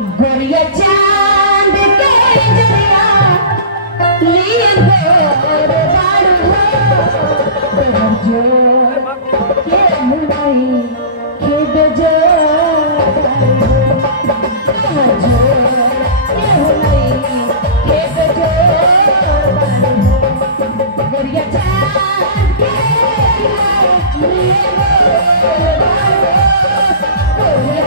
गोरिया चांद के जरिया लिए गोर बारू हो जो के मुनाई के बजो जो के मुनाई के बजो गोरिया चांद के लिए गोर बारू गोरिया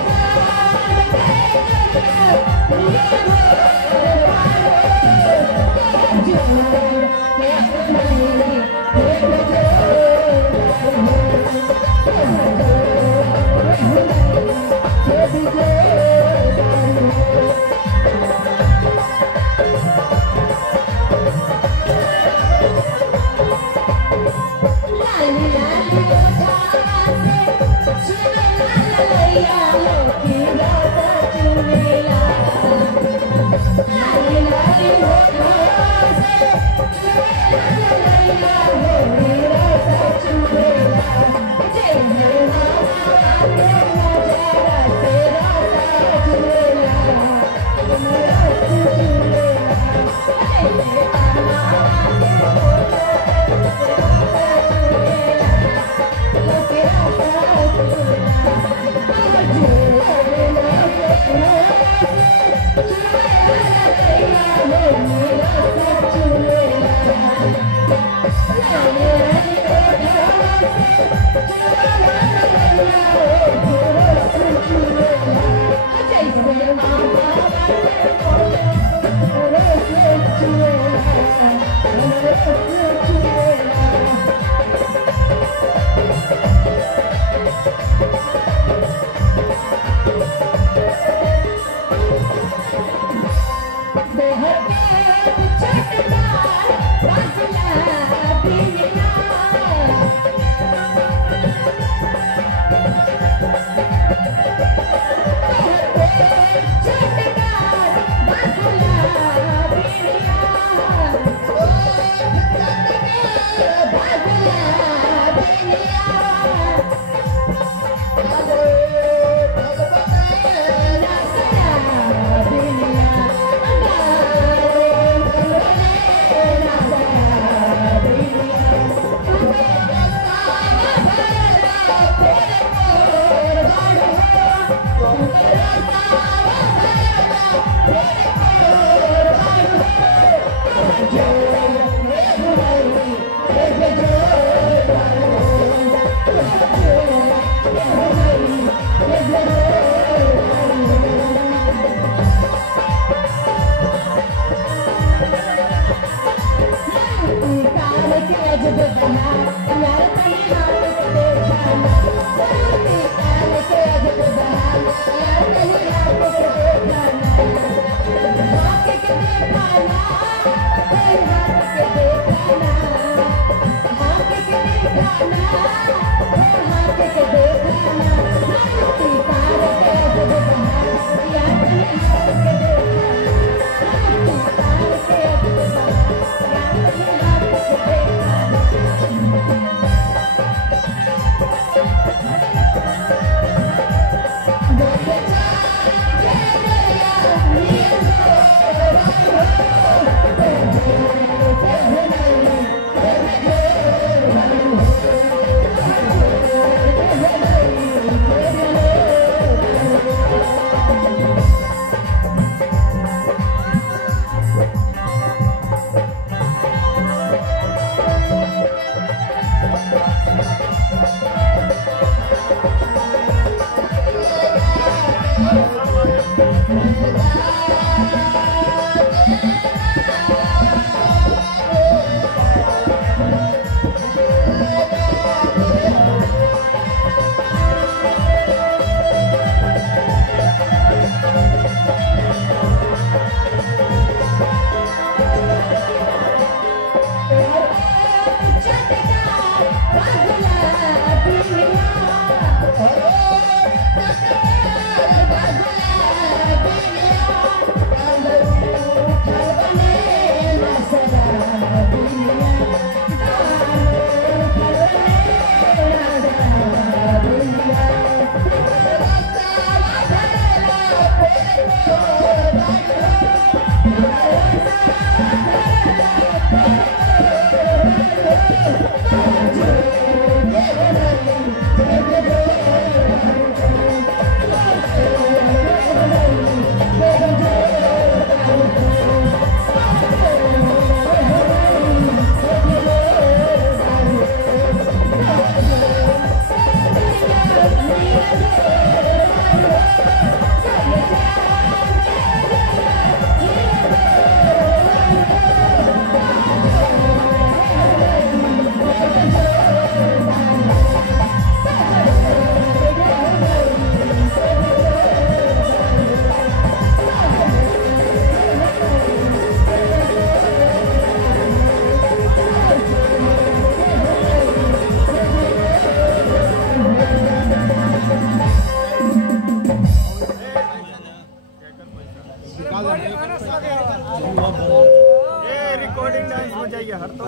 जाइए हट तो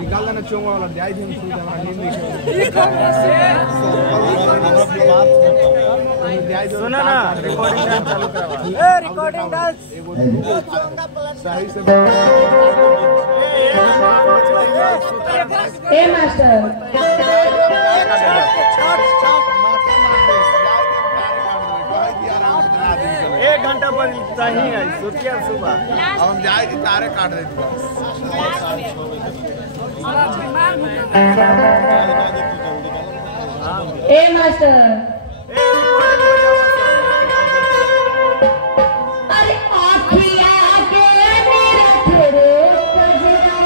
निकाल देना चोंगा वाला जाई दिन सुई हमारा नींद नहीं सुना ना रिकॉर्डिंग डांस चालू करवा ए रिकॉर्डिंग डांस सही से ए मास्टर 1 घंटा पर सही है सुतिया सुबह अब हम जाए कि तारे काट देते ए मास्टर अरे आखिया के मेरे तेरे सजना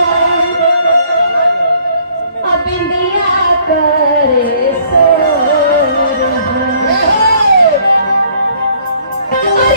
अब इंदिया करे सो रहा अरे